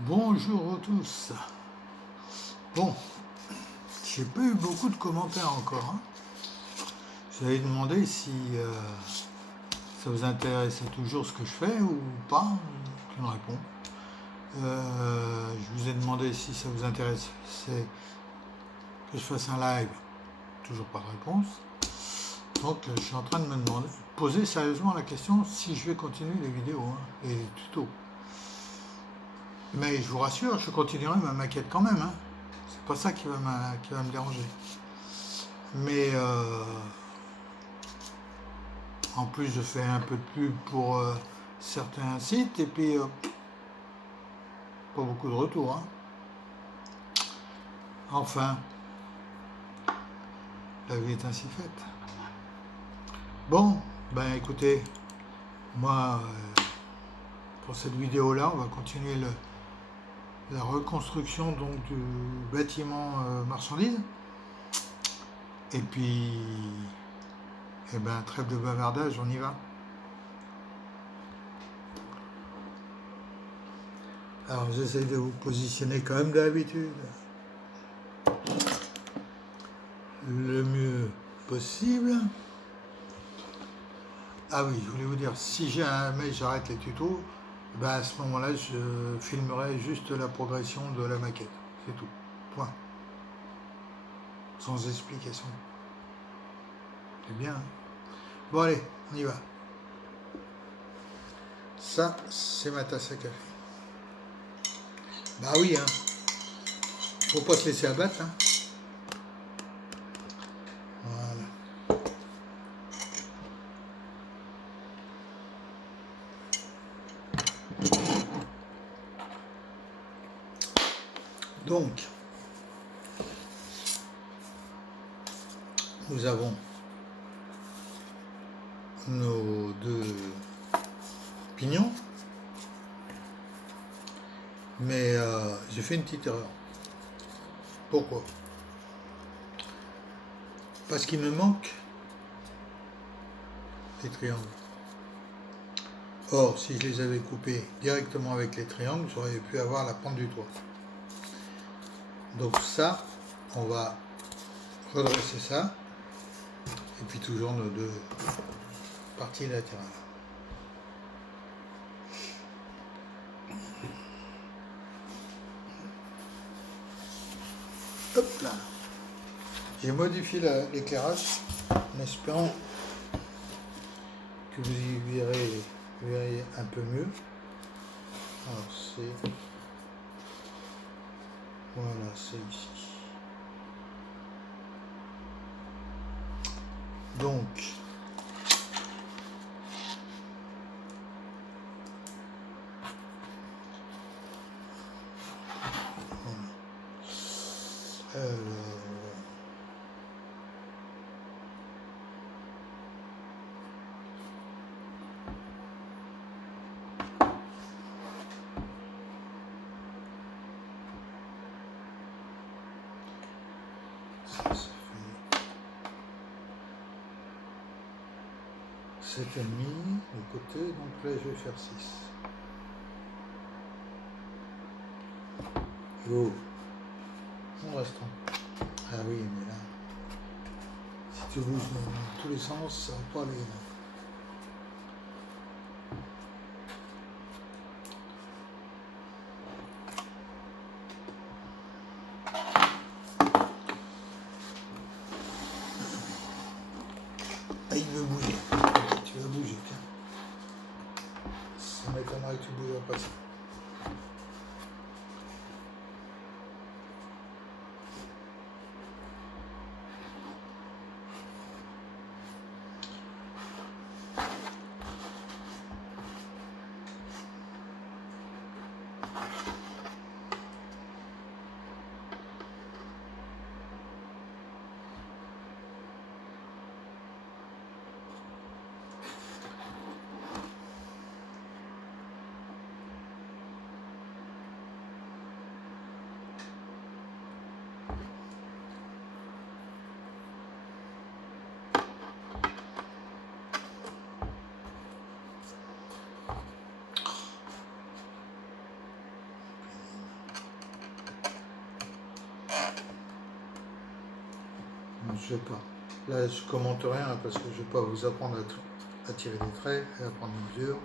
Bonjour à tous. Bon, j'ai pas eu beaucoup de commentaires encore, hein. J'avais demandé si ça vous intéressait toujours ce que je fais ou pas. Aucune réponse. Je vous ai demandé si ça vous intéresse, c'est que je fasse un live. Toujours pas de réponse. Donc je suis en train de me demander, poser sérieusement la question si je vais continuer les vidéos, hein, et les tutos. Mais je vous rassure, je continuerai ma maquette quand même, hein. C'est pas ça qui va me déranger. Mais en plus, je fais un peu de pub pour certains sites et puis pas beaucoup de retours, hein. Enfin, la vie est ainsi faite. Bon, ben écoutez, moi, pour cette vidéo-là, on va continuer la reconstruction donc du bâtiment marchandises. Et puis, eh ben, trêve de bavardage, on y va. Alors, j'essaie de vous positionner comme d'habitude le mieux possible. Ah oui, je voulais vous dire, si jamais j'arrête les tutos, ben à ce moment-là, je filmerai juste la progression de la maquette. C'est tout. Point. Sans explication. C'est bien, hein. Bon allez, on y va. Ça, c'est ma tasse à café. Bah oui, hein. Faut pas se laisser abattre, hein. Voilà. Donc, nous avons nos deux pignons. Mais j'ai fait une petite erreur. Pourquoi? Parce qu'il me manque les triangles. Or, si je les avais coupés directement avec les triangles, j'aurais pu avoir la pente du toit. Donc ça, on va redresser ça. Et puis toujours nos deux parties latérales. Hop là. J'ai modifié l'éclairage en espérant que vous y verrez un peu mieux. Alors c'est... Voilà, c'est ici. Donc, ça fait 7,5 de côté, donc là je vais faire 6. Oh, on reste en... Ah oui, mais là, si tu bouges dans tous les sens, ça va pas aller. Ah, il veut bouger. Tu vas bouger, tiens. Ça m'étonnerait que tu ne bougeras pas ça. Je vais pas. Là, je commente rien parce que je vais pas vous apprendre à tirer des traits et à prendre une mesure.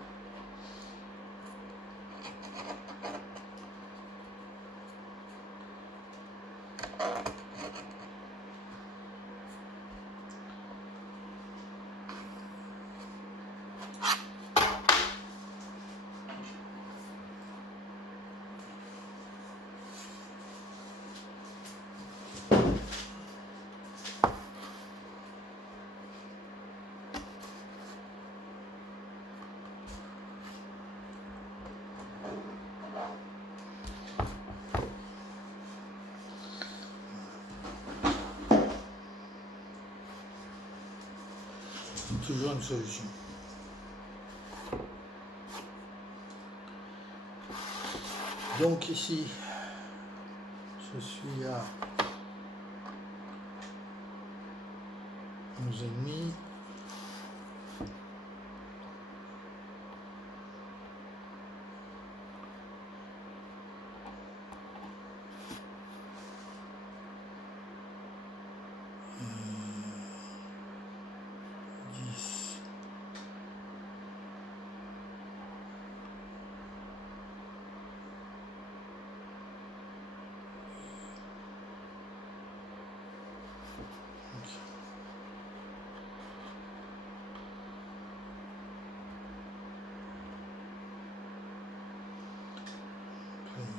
Toujours une solution. Donc ici, je suis à 11,5.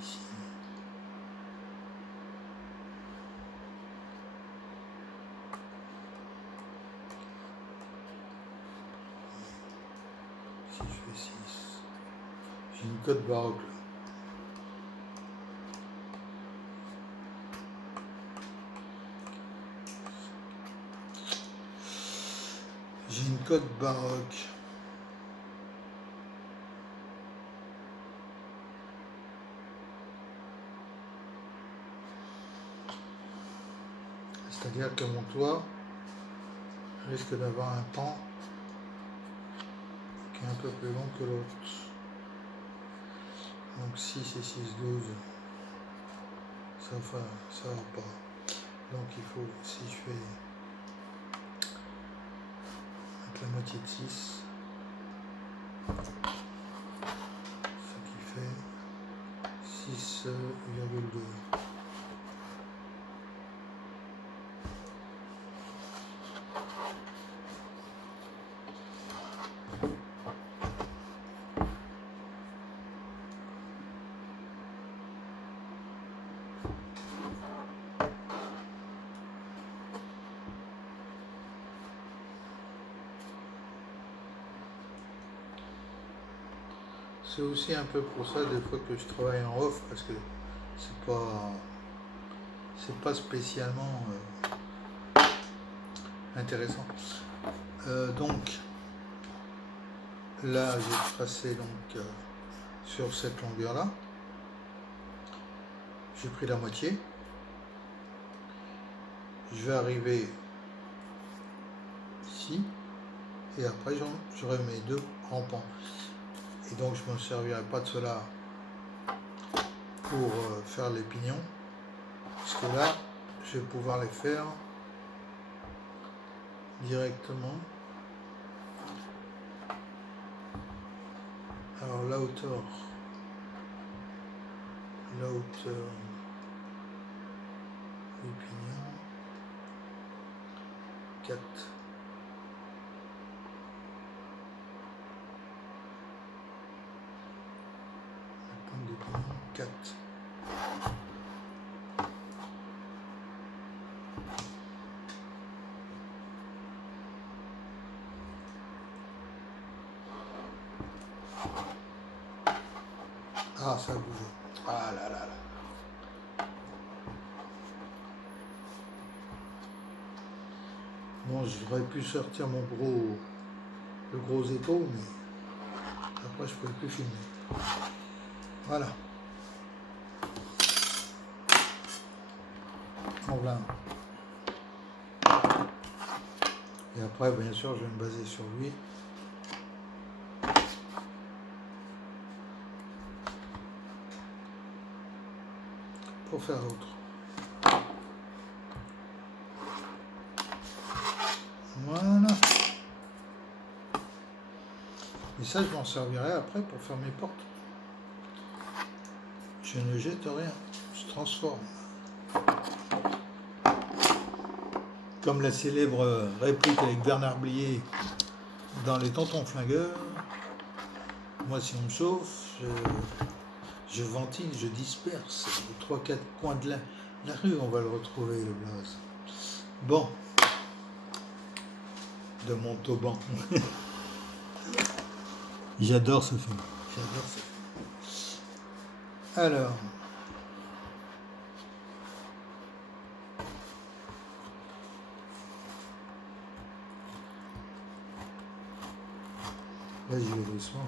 Ici. Si je fais 6, j'ai une cote baroque là. J'ai une cote baroque. C'est-à-dire que mon toit risque d'avoir un pan qui est un peu plus long que l'autre. Donc 6 et 6, 12, ça va pas. Donc il faut, si je fais avec la moitié de 6, ce qui fait 6,2. C'est aussi un peu pour ça des fois que je travaille en off parce que c'est pas spécialement intéressant. Donc là j'ai tracé donc sur cette longueur là, j'ai pris la moitié, je vais arriver ici et après j'aurai mes deux rampants. Et donc je ne me servirai pas de cela pour faire les pignons, parce que là je vais pouvoir les faire directement. Alors la hauteur du pignon, 4. Des pignons, 4. Ah, ça a bougé. Ah là là là. Bon, j'aurais pu sortir le gros étau, mais après je ne pouvais plus filmer. Voilà. Voilà. Et après, bien sûr, je vais me baser sur lui. Pour faire l'autre. Et ça, je m'en servirai après pour faire mes portes. Je ne jette rien, je transforme. Comme la célèbre réplique avec Bernard Blier dans Les Tontons Flingueurs, moi si on me chauffe, je ventile, je disperse. Les 3-4 coins de la rue, on va le retrouver, le blaze. Bon, de Montauban. J'adore ce film. J'adore ce film. Alors, là j'y vais doucement.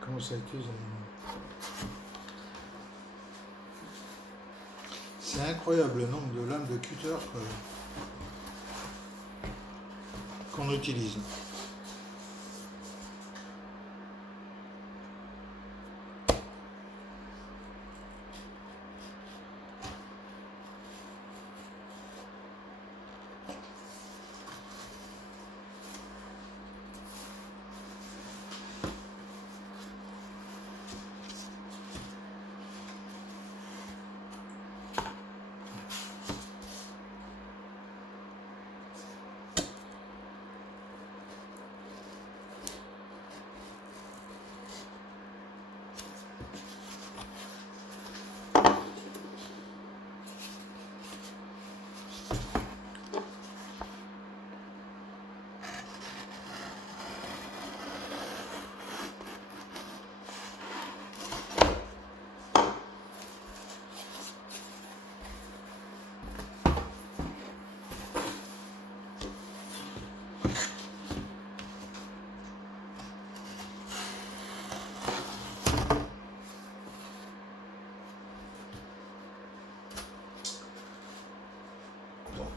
Comment ça a été, c'est incroyable le nombre de lames de cutter qu'on utilise.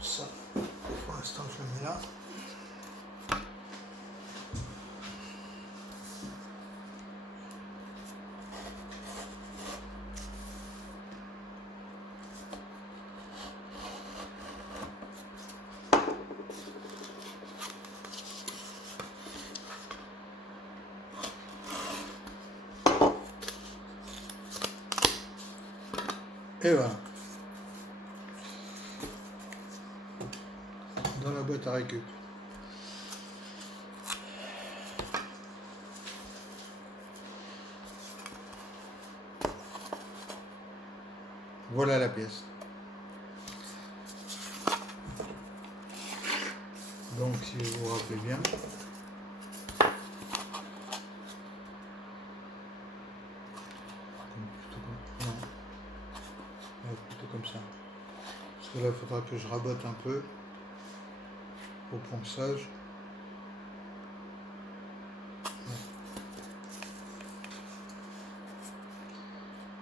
Ça, pour l'instant, je le mets là. Et voilà. Dans la boîte à récup. Voilà la pièce. Donc si vous vous rappelez bien, plutôt comme ça. Parce que là, il faudra que je rabote un peu au ponçage.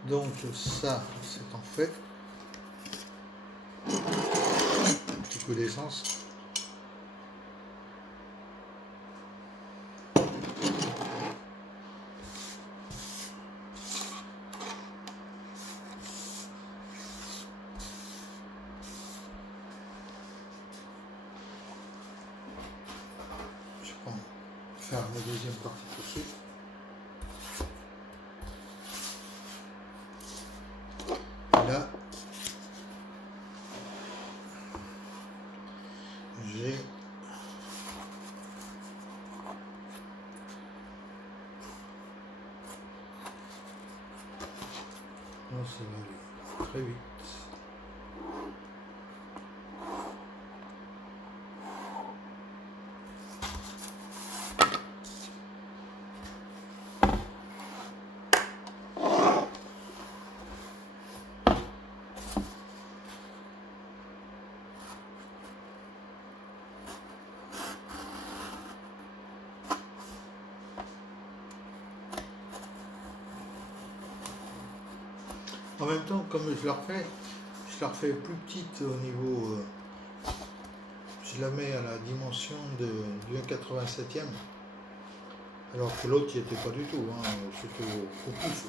Donc ça, c'est en fait. Un petit coup d'essence. Je prends faire la deuxième partie tout de suite. Là, j'ai non, ça va aller très vite. En même temps, comme je la refais plus petite au niveau. Je la mets à la dimension du 1,87e, alors que l'autre n'y était pas du tout, hein, c'était au pouce.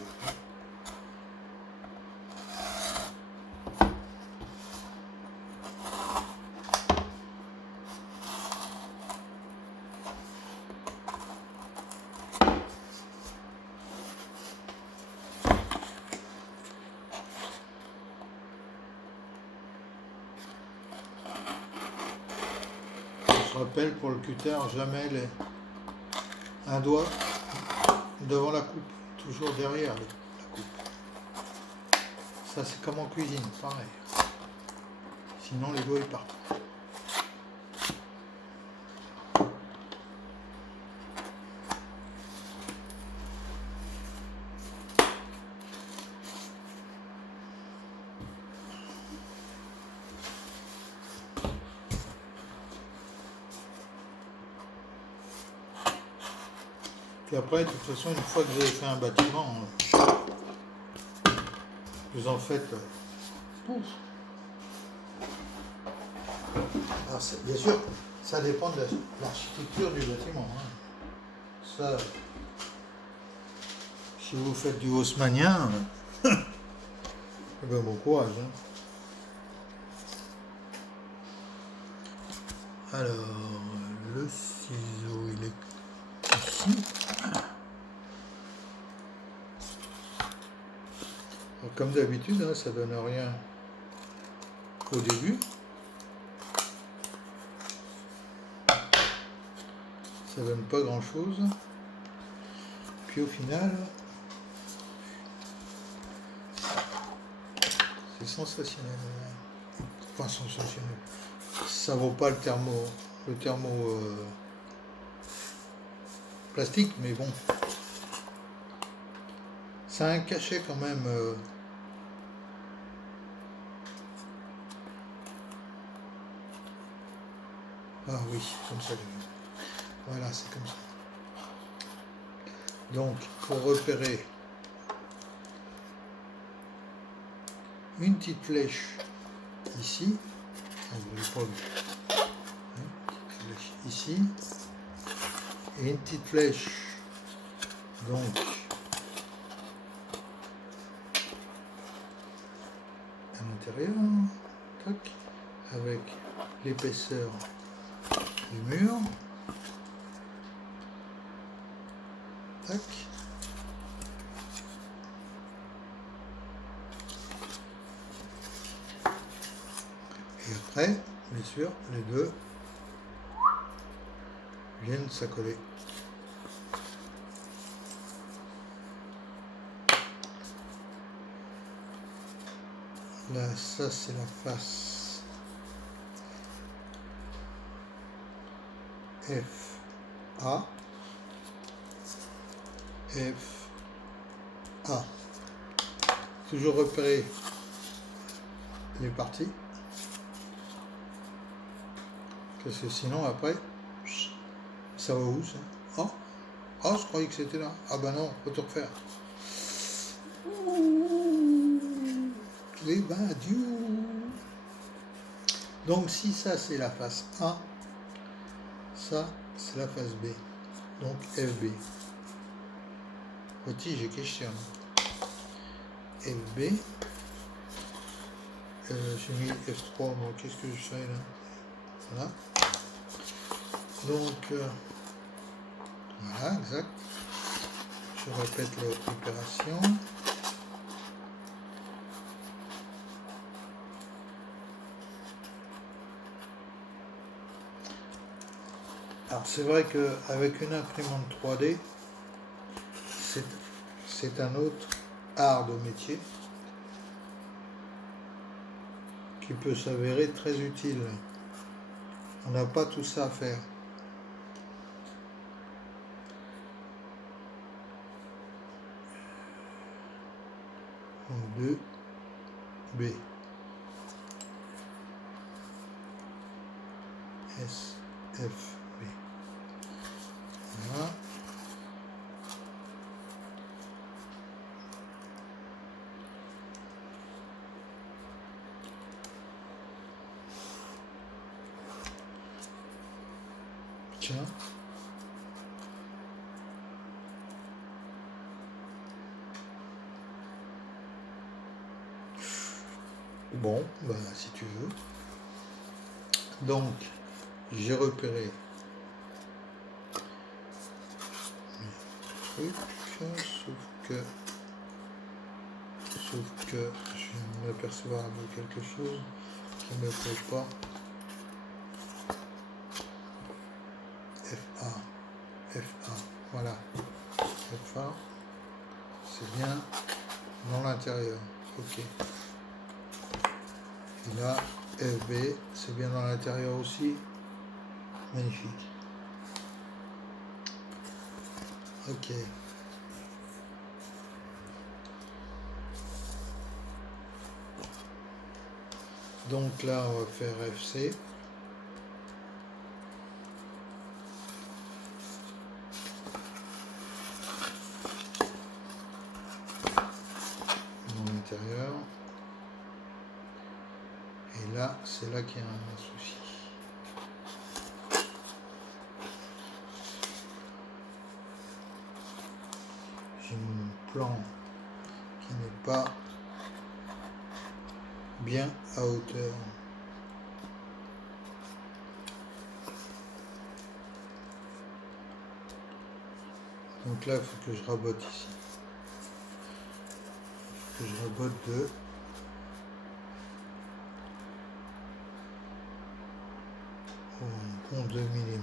rappelle pour le cutter, jamais un doigt devant la coupe, toujours derrière la coupe. Ça c'est comme en cuisine, pareil. Sinon les doigts ils partent. Puis après, de toute façon, une fois que vous avez fait un bâtiment, vous en faites pouf. Alors, bien sûr, ça dépend de l'architecture du bâtiment. Hein. Ça, si vous faites du haussmannien, eh ben, bon courage. Hein. Alors, le ciseau, il est ici. Alors, comme d'habitude, hein, ça donne rien au début. Ça donne pas grand chose. Puis au final, c'est sensationnel. Enfin sensationnel. Ça vaut pas le thermo plastique, mais bon. Ça a un cachet quand même. Ah oui, comme ça. Voilà, c'est comme ça. Donc, pour repérer une petite flèche ici, vous voulez pas vu, une petite flèche ici, et une petite flèche, donc, à l'intérieur, tac, avec l'épaisseur du mur, tac. Et après, bien sûr, les deux viennent s'accoler. Là, ça c'est la face F, A, F, A. Toujours repérer les parties. Parce que sinon, après, ça va où ça? Oh, oh, je croyais que c'était là. Ah bah non, faut tout refaire. Les badiou. Donc si ça c'est la face A, ça c'est la face B. Donc FB. Voici, j'ai question. FB. J'ai mis F3, bon, qu'est-ce que je fais là? Voilà. Donc, voilà, exact. Je répète l'opération. Alors, c'est vrai qu'avec une imprimante 3D, c'est un autre art de métier qui peut s'avérer très utile. On n'a pas tout ça à faire. Donc 2 B S F B. Voilà. Tiens. Bon, bah, si tu veux. Donc, j'ai repéré mes trucs, sauf que je viens de m'apercevoir de quelque chose qui ne me plaît pas. FA. Voilà. FA, c'est bien dans l'intérieur. Ok. Et là, FB, c'est bien dans l'intérieur aussi. Magnifique. Ok. Donc là, on va faire FC. Dans l'intérieur. Et là, c'est là qu'il y a un souci. J'ai un plan qui n'est pas bien à hauteur. Donc là, il faut que je rabote ici. Il faut que je rabote de 2 mm.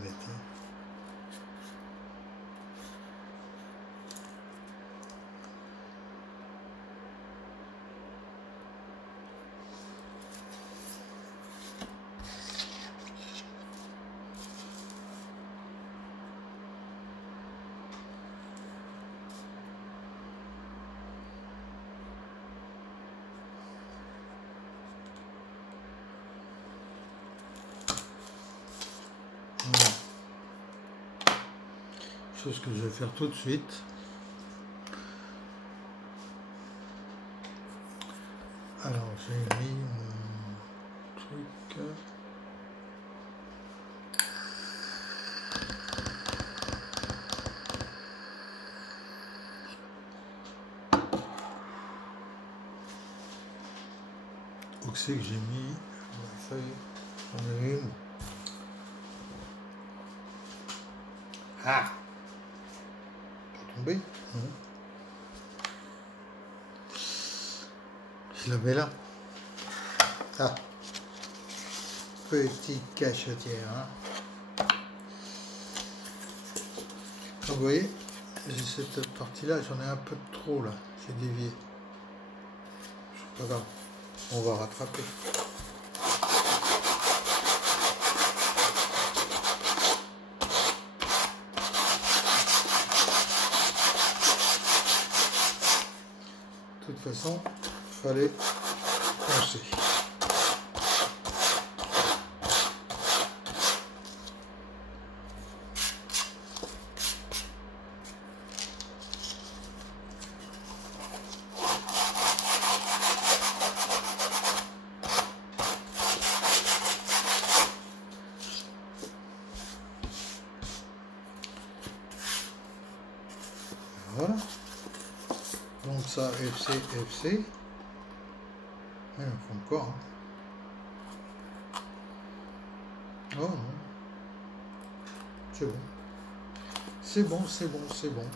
Voilà. Chose que je vais faire tout de suite. Alors j'ai mis mon truc. Où c'est que j'ai mis la feuille? J'en ai une. Ah! Pas tombé? Non. Je l'avais là. Ah! Petite cachetière. Hein. Comme vous voyez, j'ai cette partie-là, j'en ai un peu trop là. J'ai dévié. C'est pas grave. On va rattraper. De toute façon, il fallait penser. Voilà. Donc ça, FC, FC. Il faut encore. Hein. Oh non. C'est bon. C'est bon, c'est bon, c'est bon.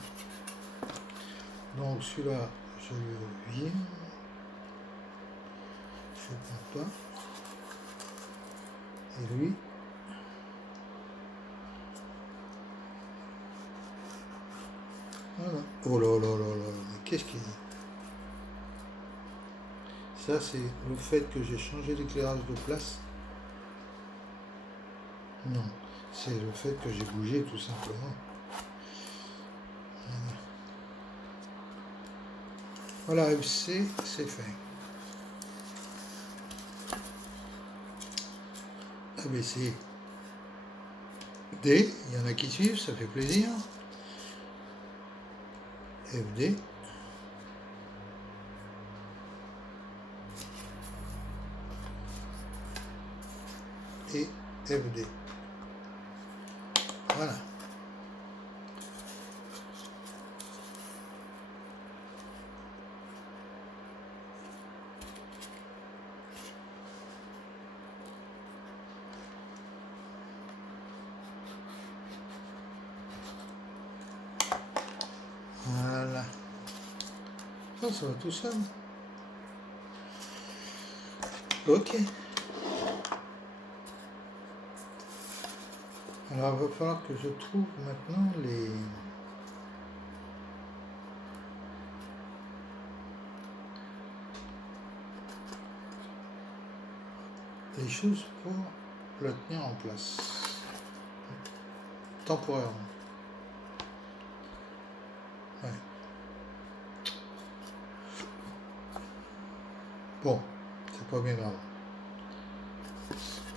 Donc celui-là, je le vire. Je ne prends pas. Et lui. Voilà. Oh là là là là, mais qu'est-ce qu'il y a? Ça, c'est le fait que j'ai changé l'éclairage de place. Non, c'est le fait que j'ai bougé tout simplement. Voilà, FC, c'est fait. ABC. D, il y en a qui suivent, ça fait plaisir. FD. Et FD. Voilà. Voilà. Ça va tout seul. Ok. Alors Alors, il va falloir que je trouve maintenant les choses pour le tenir en place temporairement. Ouais. Bon, c'est pas bien grave.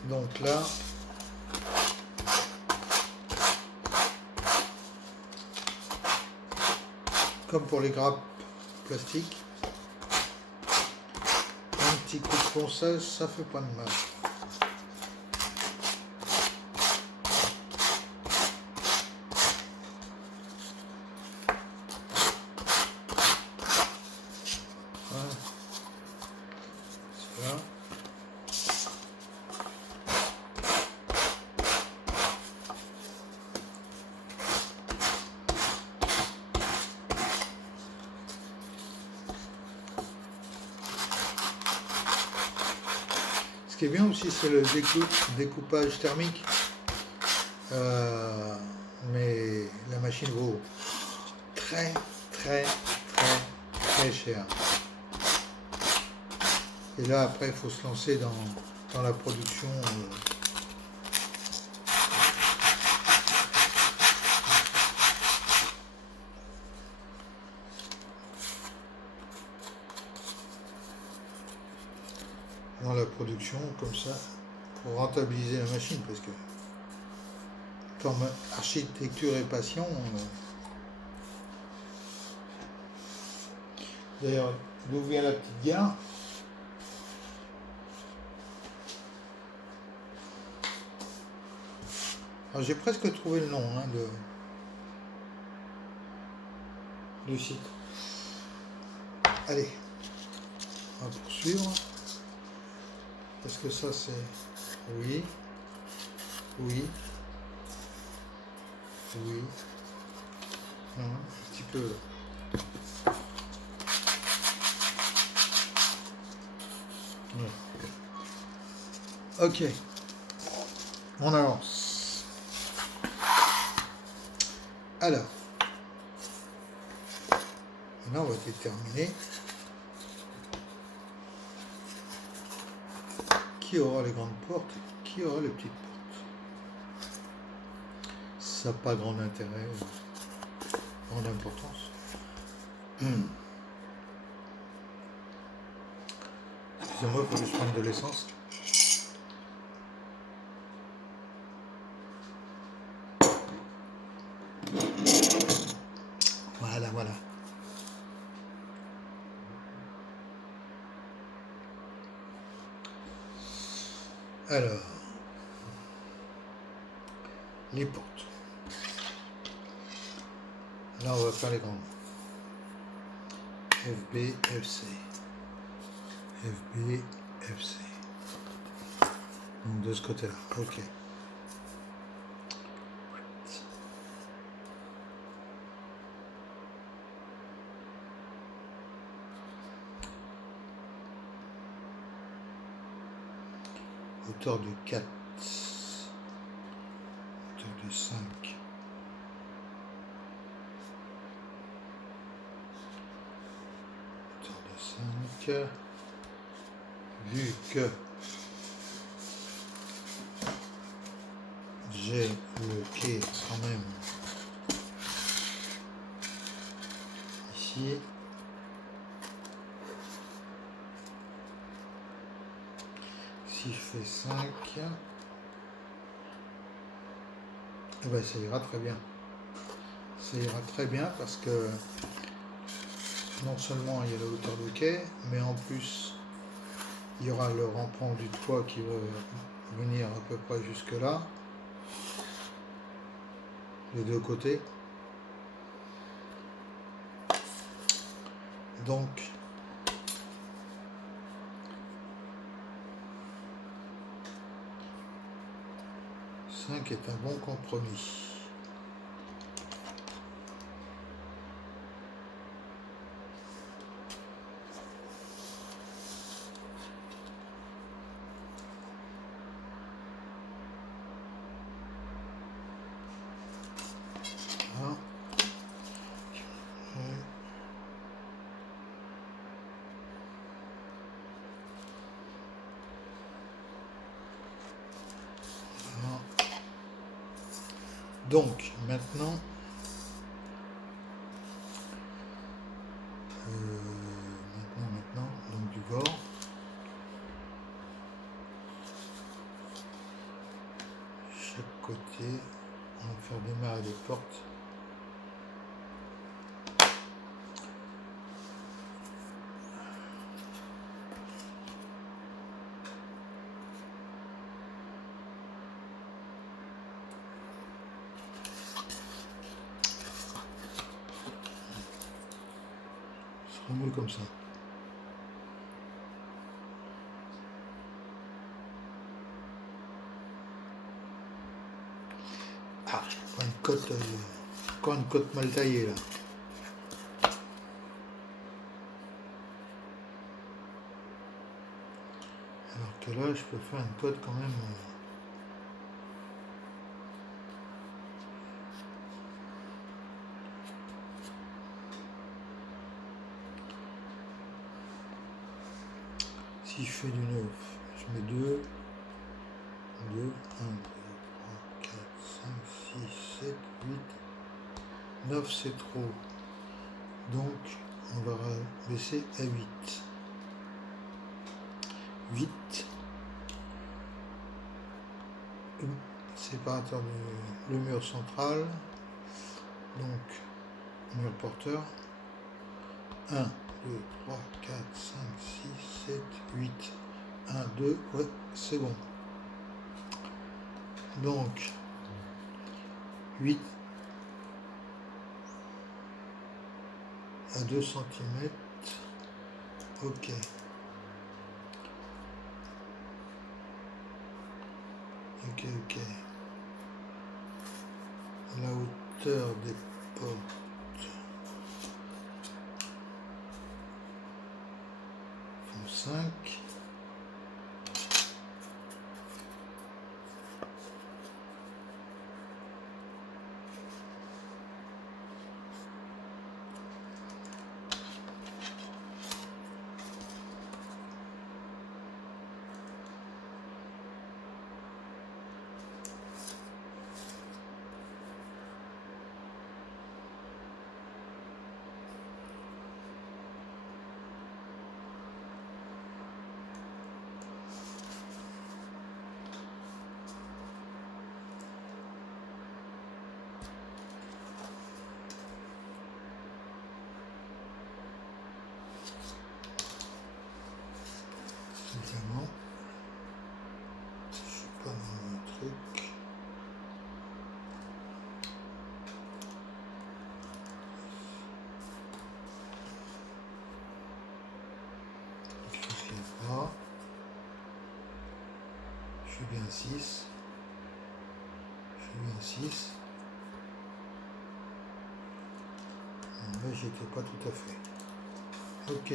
Donc là, comme pour les grappes plastiques, un petit coup de ponçage, ça fait pas de mal. Voilà. Voilà. Ce qui est bien aussi, c'est le découpage thermique. Mais la machine vaut très cher. Et là, après, il faut se lancer dans la production. Dans la production, comme ça, pour rentabiliser la machine, parce que comme architecture et passion. D'ailleurs, d'où vient la petite gare? Alors, j'ai presque trouvé le nom du site. Allez, on va poursuivre. Parce que ça c'est oui, oui, oui, non, un petit peu. Ouais. Ok, on avance. Alors, maintenant on va déterminer qui aura les grandes portes, qui aura les petites portes. Ça n'a pas grand intérêt, grande importance. Excusez-moi, il faut juste prendre de l'essence. Voilà. Alors, les portes. Là, on va faire les grandes. FB, FC. FB, FC. Donc de ce côté-là. Ok. Hauteur de 4. Hauteur de 5. Hauteur de 5. Vu que j'ai le quai quand même ici. Si je fais 5, eh ben ça ira très bien. Ça ira très bien parce que non seulement il y a la hauteur de quai, mais en plus il y aura le rampant du toit qui va venir à peu près jusque là, les deux côtés. Donc est un bon compromis. Donc, maintenant, donc du bord. Chaque côté, on va faire démarrer les portes. Ce sera mieux comme ça. Ah, encore une côte mal taillée là. Alors que là, je peux faire une côte quand même. Si je fais du 9, je mets 2, 1, 2, 3, 4, 5, 6, 7, 8, 9 c'est trop. Donc on va baisser à 8. 8. Séparateur le mur central. Donc mur porteur. 1, 2, 3, 4, 5, 6, 7, 8. 1, 2, ouais, c'est bon. Donc 8 à 2 cm. Ok. Ok. La hauteur des portes. Font 5. Évidemment, je suis pas dans le truc. Je fais pas. Je suis bien 6. Je suis bien 6. Là, j'étais pas tout à fait. Ok.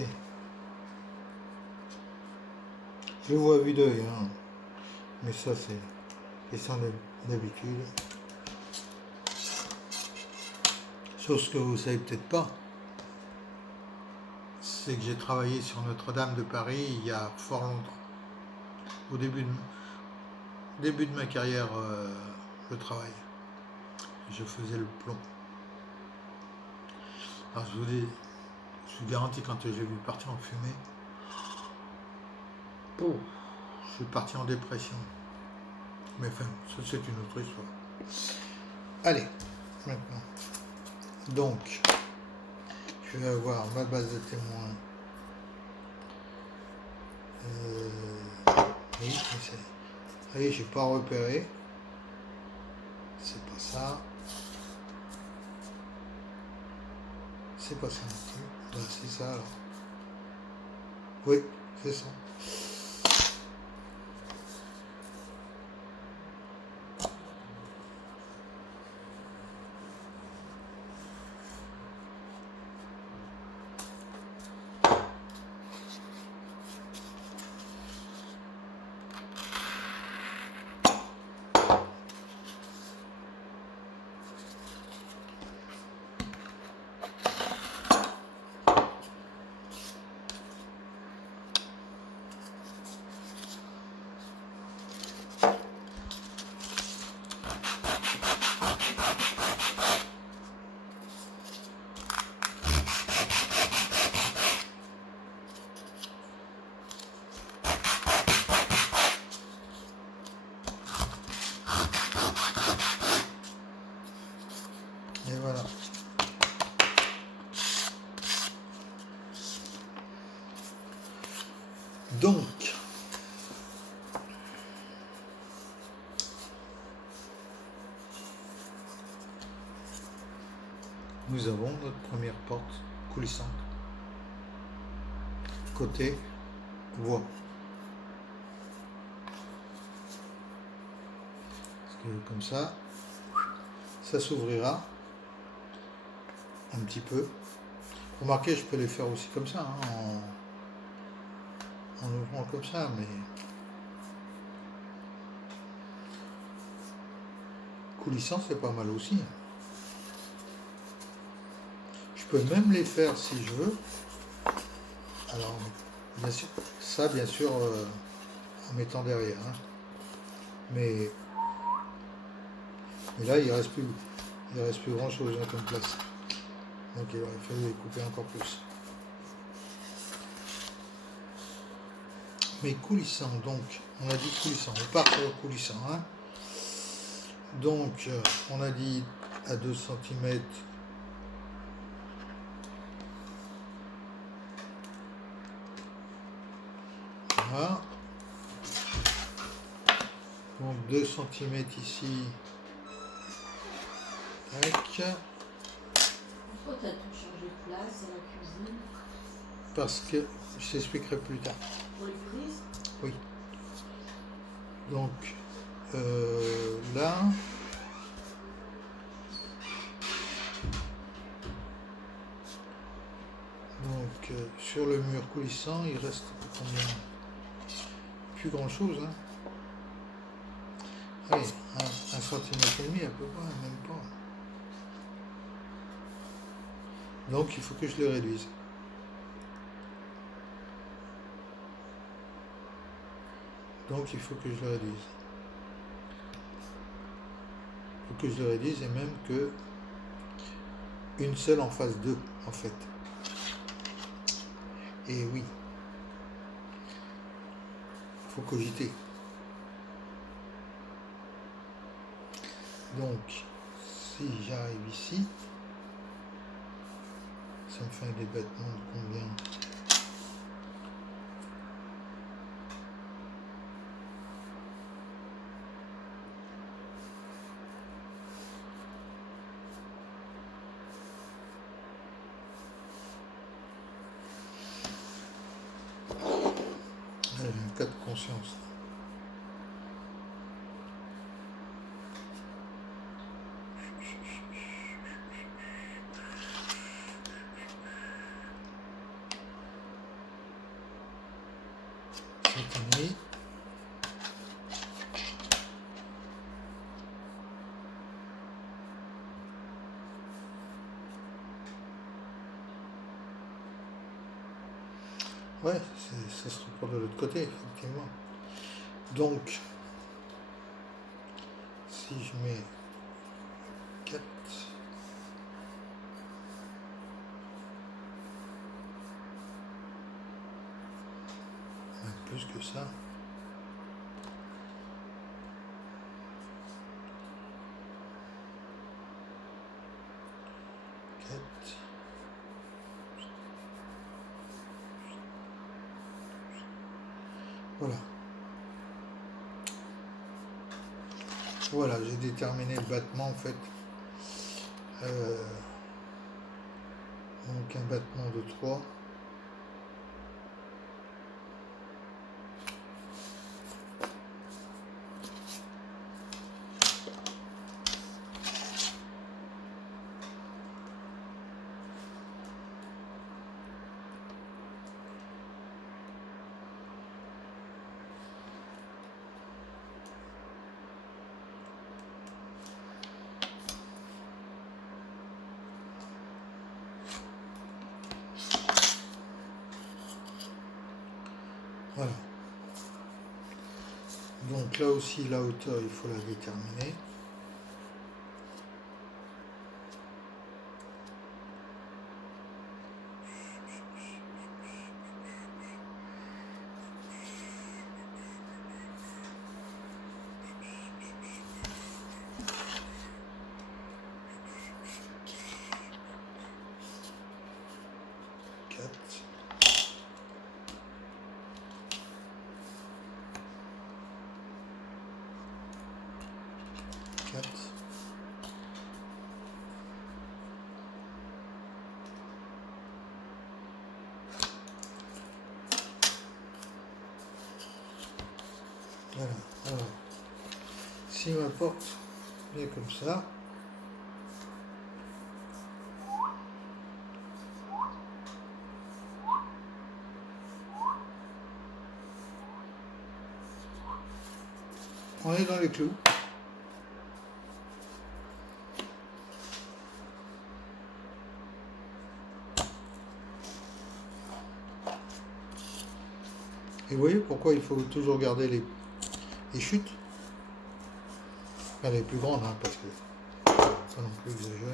Je vois à vue d'œil, hein. Mais ça, c'est question d'habitude. Chose que vous savez peut-être pas, c'est que j'ai travaillé sur Notre-Dame de Paris il y a fort longtemps. Au début de ma carrière de travail. Je faisais le plomb. Alors je vous garantis, quand j'ai vu partir en fumée, je suis parti en dépression. Mais enfin, ça c'est une autre histoire. Allez, maintenant. Donc, je vais avoir ma base de témoins. Oui, c'est... Vous voyez, j'ai pas repéré. C'est pas ça. C'est pas ça non plus. Ben, c'est ça alors. Oui, c'est ça. Et voilà. Donc, nous avons notre première porte coulissante. Côté voie. Parce que comme ça s'ouvrira un petit peu. Remarquez, je peux les faire aussi comme ça, hein, en ouvrant comme ça, mais coulissant c'est pas mal aussi. Je peux même les faire si je veux. Alors, bien sûr, ça bien sûr en mettant derrière. Hein. Mais là il reste plus grand chose hein, comme place. Donc il aurait fallu les couper encore plus. Mais coulissant, donc, on a dit coulissant, on part sur le coulissant. Hein. Donc, on a dit à 2 cm. Voilà. Donc 2 cm ici. Tac. Pourquoi tu as tout changé de place à la cuisine? Parce que je t'expliquerai plus tard. Pour les prises? Oui. Donc là. Donc sur le mur coulissant, il reste combien? Plus grand chose. Hein. Allez, 1,5 cm à peu près, même pas. Donc il faut que je le réduise. Donc il faut que je le réduise. Il faut que je le réduise et même que une seule en fasse deux en fait. Et oui. Il faut cogiter. Donc si j'arrive ici, ça me fait un débattement de combien? J'ai un cas de conscience. Cette année. Ouais, ça se reprend de l'autre côté, effectivement. Donc, si je mets 4, même plus que ça, voilà. Voilà, j'ai déterminé le battement en fait. Donc un battement de 3. Voilà. Donc là aussi, la hauteur, il faut la déterminer. Voilà, alors, si ma porte est comme ça, on est dans les clous. Et vous voyez pourquoi il faut toujours garder les chutes, enfin, les plus grandes, hein, parce que pas non plus exagérer.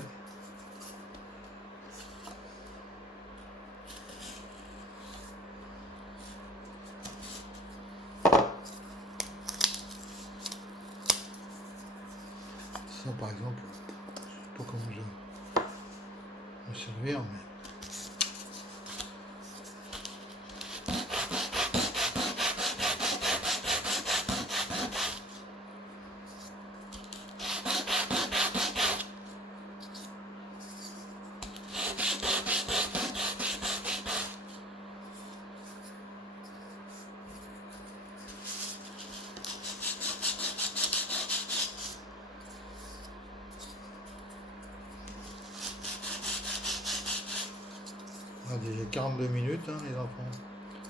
Ça par exemple, je sais pas comment je vais me servir, mais on a déjà 42 minutes, hein, les enfants.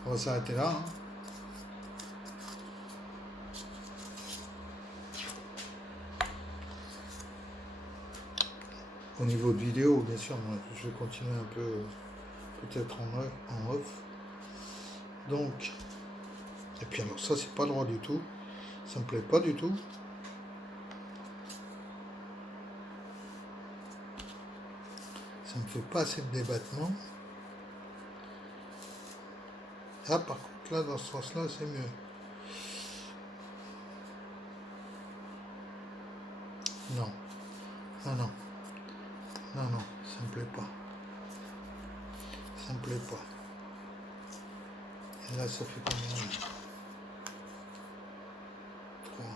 On va s'arrêter là. Hein. Au niveau de vidéo, bien sûr, moi, je vais continuer un peu, peut-être en off. Donc, et puis alors ça, c'est pas droit du tout. Ça me plaît pas du tout. Ça me fait pas assez de débattement. Ah, par contre, là, dans ce sens-là, c'est mieux. Non. Non, non. Non, non, ça me plaît pas. Ça me plaît pas. Et là, ça fait combien? 3.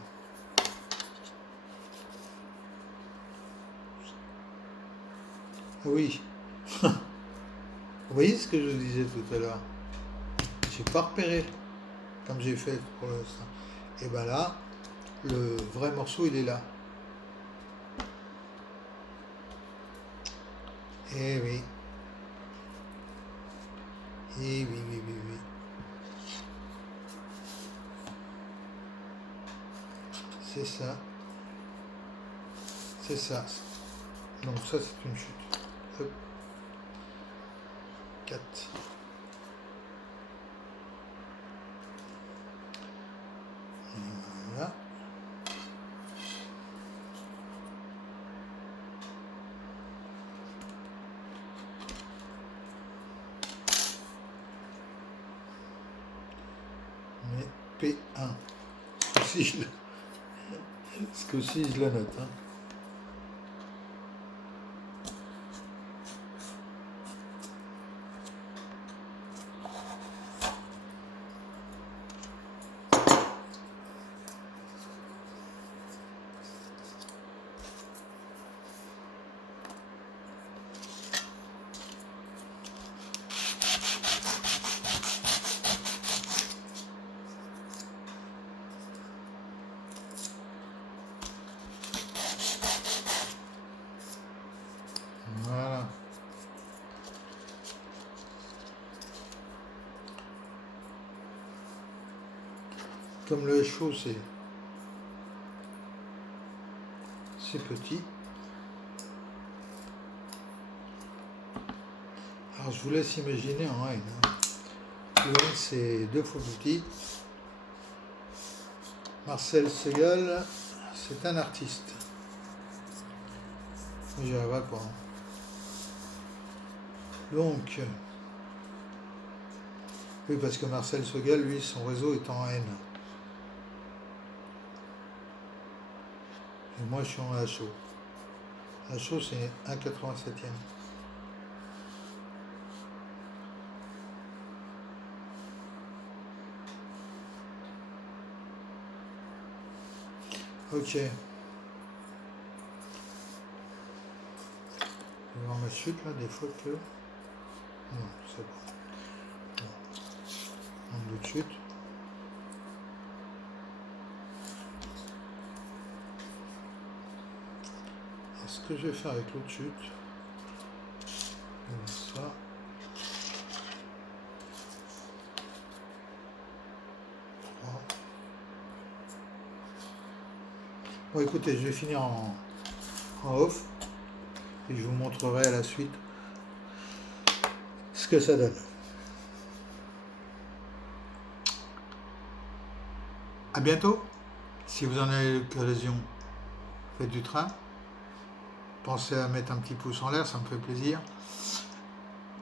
Ah oui. Vous voyez ce que je disais tout à l'heure? J'ai pas repéré comme j'ai fait pour l'instant. Et ben là, le vrai morceau, il est là. Eh oui. Eh oui, oui, oui, oui. C'est ça. C'est ça. Donc ça, c'est une chute. Hop. 4. Voilà. Mais P1. Si je le... Ce que si je la note. Hein. Voilà. Comme le HO, c'est petit. Alors je vous laisse imaginer en N. Hein. Le N, c'est 2 fois petit. Marcel Segal, c'est un artiste. J'y arriverai pas. Hein. Donc, oui, parce que Marcel Segal, lui, son réseau est en N. Et moi, je suis en HO. HO, c'est 1,87e. Ok. Je vais voir ma chute là, des fois que... Non, c'est bon. Un bout de chute. Alors, ce que je vais faire avec l'autre chute, je vais ça. Bon, écoutez, je vais finir en off et je vous montrerai à la suite ce que ça donne. À bientôt. Si vous en avez l'occasion, faites du train. Pensez à mettre un petit pouce en l'air, ça me fait plaisir.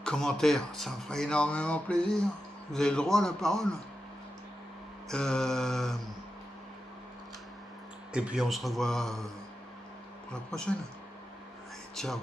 Commentaire, ça me ferait énormément plaisir. Vous avez le droit à la parole. Et puis on se revoit pour la prochaine. Allez, ciao.